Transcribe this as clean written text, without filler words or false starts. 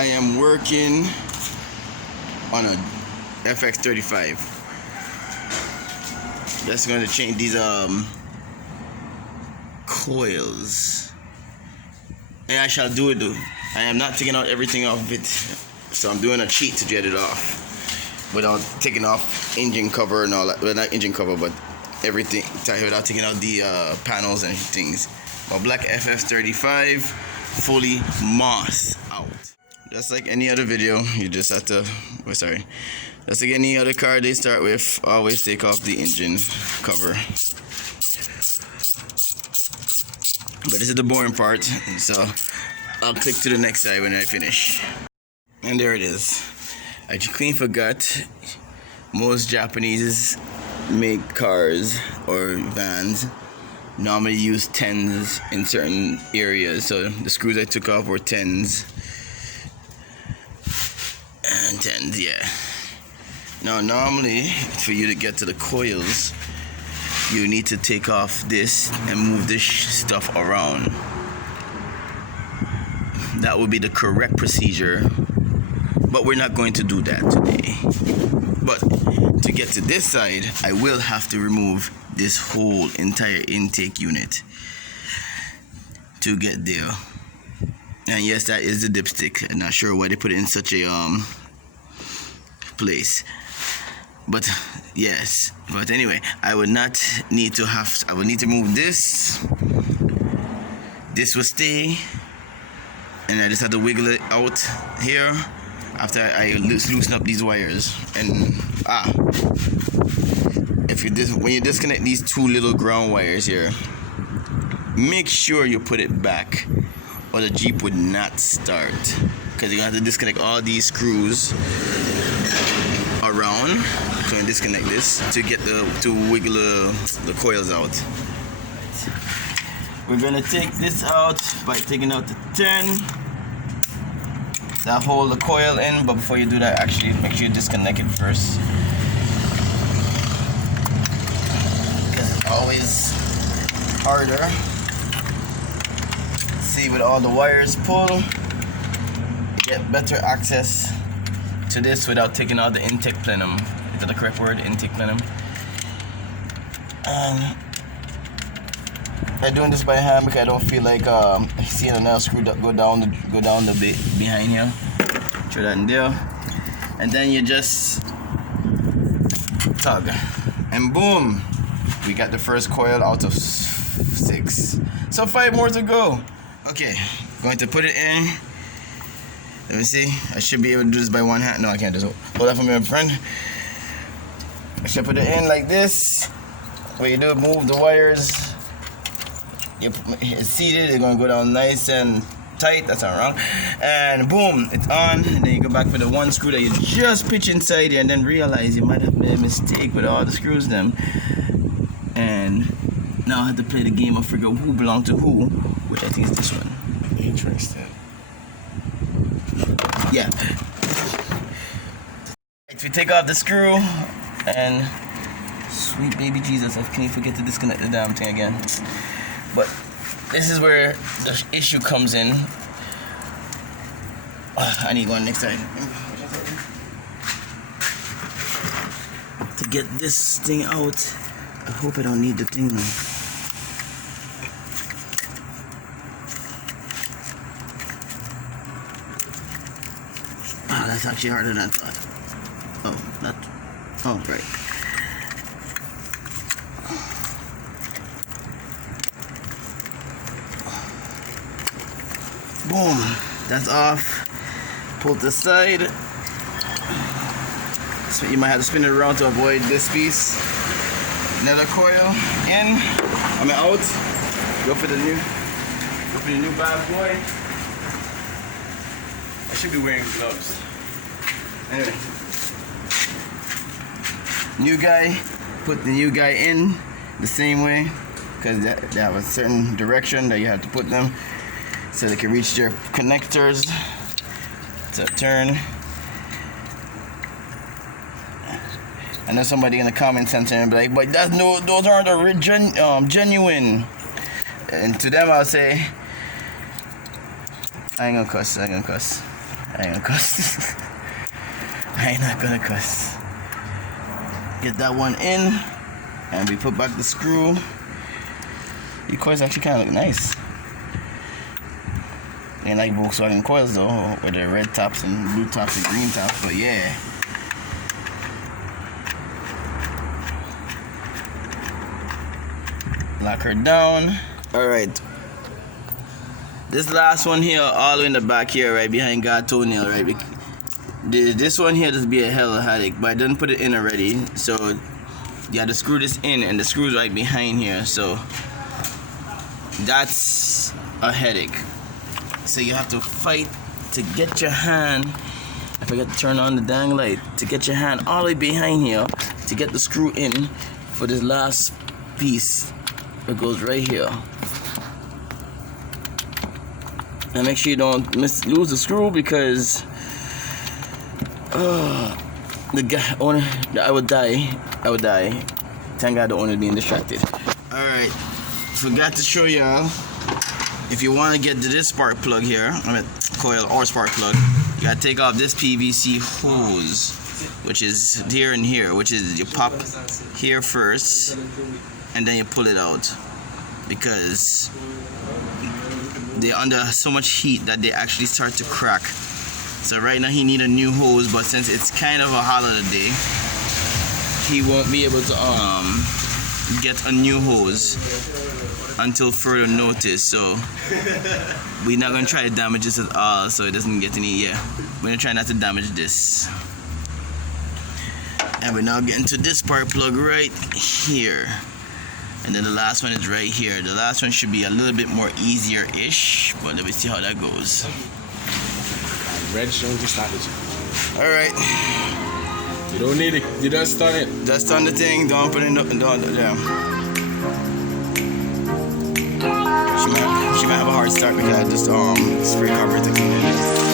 I am working on a FX35. That's going to change these coils. And I shall do it though. I am not taking out everything off of it, so I'm doing a cheat to get it off without taking off engine cover and all that. Well, not engine cover, but everything, without taking out the panels and things. My black FF35 fully moss out. Just like any other video, you just have to, just like any other car they start with, always take off the engine cover. But this is the boring part, so I'll click to the next side when I finish. And there it is. I clean forgot, most Japanese made cars or vans normally use 10s in certain areas. So the screws I took off were 10s. And 10s, yeah. Now normally, for you to get to the coils, you need to take off this and move this stuff around. That would be the correct procedure, but we're not going to do that today. But to get to this side, I will have to remove this whole entire intake unit to get there. And yes, that is the dipstick. I'm not sure why they put it in such a place, but yes. But anyway, I would need to move this. This will stay, and I just have to wiggle it out here after I loosen up these wires. And when you disconnect these two little ground wires here, make sure you put it back, or the Jeep would not start, because you have to disconnect all these screws around to disconnect this to get to wiggle the coils out. We're gonna take this out by taking out the 10 that hold the coil in, but before you do that, actually make sure you disconnect it first, because it's always harder. See, with all the wires pulled, you get better access to this without taking out the intake plenum. Is that the correct word? Intake plenum. I'm doing this by hand because I don't feel like seeing another screw that go down the bit behind here. Throw that in there, and then you just tug, and boom, we got the first coil out of 6. So 5 more to go. Okay, going to put it in. Let me see. I should be able to do this by one hand. No, I can't. Just hold that for me, my friend. I should put it in like this. What you do, move the wires. It's seated. It's going to go down nice and tight. That's not wrong. And boom, it's on. And then you go back for the one screw that you just pitch inside here, and then realize you might have made a mistake with all the screws them. And now I have to play the game of figure out who belongs to who, which I think is this one. Interesting. Yeah. If you take off the screw, and sweet baby Jesus, I can't forget to disconnect the damn thing again. But this is where the issue comes in. I need one next time. To get this thing out, I hope I don't need the thing. That's actually harder than I thought. Right. Boom, that's off. Pull it to the side. So you might have to spin it around to avoid this piece. Another coil in. Out. Go for the new bad boy. I should be wearing gloves. Anyway, new guy, put the new guy in the same way, because they have a certain direction that you have to put them so they can reach their connectors to turn. I know somebody in the comment section will be like, but those aren't genuine. And to them I'll say, I ain't gonna cuss. I ain't gonna cuss. I ain't not gonna cuss. Get that one in, and we put back the screw. The coils actually kind of look nice. Ain't like Volkswagen coils though, with the red tops and blue tops and green tops, but yeah. Lock her down. Alright. This last one here, all the way in the back here, right behind God's toenail, right? This one here just be a hell of a headache, but I didn't put it in already, so you got to screw this in, and the screw's right behind here, so that's a headache. So you have to fight to get your hand, I forgot to turn on the dang light, to get your hand all the way behind here to get the screw in for this last piece that goes right here. And make sure you don't lose the screw, because the guy owner, I would die. Thank God the owner being distracted. Alright, forgot to show y'all, if you want to get to this spark plug here, coil or spark plug, you gotta take off this PVC hose, which is here and here, which is you pop here first and then you pull it out, because they're under so much heat that they actually start to crack. So right now he need a new hose, but since it's kind of a holiday, he won't be able to get a new hose until further notice. So we're not gonna try to damage this at all, so it doesn't get any. We're gonna try not to damage this. And we're now getting to this spark plug right here, and then the last one is right here. The last one should be a little bit more easier-ish, but let me see how that goes. Red showing to start it. Alright. You don't need it. You just start it. Just turn the thing, don't put it in the jam. She might have a hard start because I just spray carburetor to clean it.